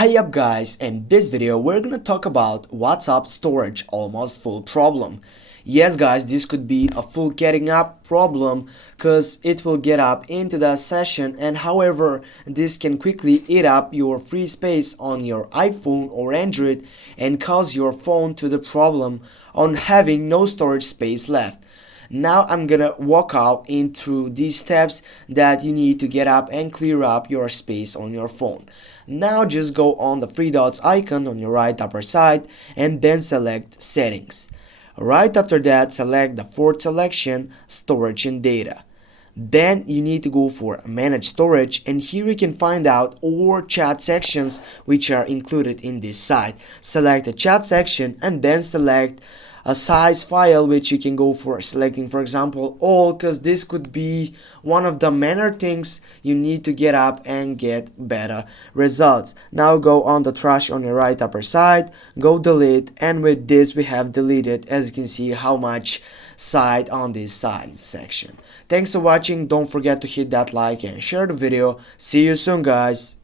Hi up guys, in this video we're gonna talk about WhatsApp storage almost full problem. Yes guys, this could be a full getting up problem because it will get up into the session, and however this can quickly eat up your free space on your iPhone or Android and cause your phone to the problem on having no storage space left. Now I'm gonna walk out into these steps that you need to get up and clear up your space on your phone. Now just go on the three dots icon on your right upper side and then select settings. Right after that, select the fourth selection, storage and data. Then you need to go for manage storage, and here you can find out all chat sections which are included in this site. Select the chat section and then select a size file, which you can go for selecting, for example, all, because this could be one of the manner things you need to get up and get better results. Now go on the trash on your right upper side, go delete, and with this we have deleted, as you can see, how much side on this side section. Thanks for watching. Don't forget to hit that like and share the video. See you soon guys.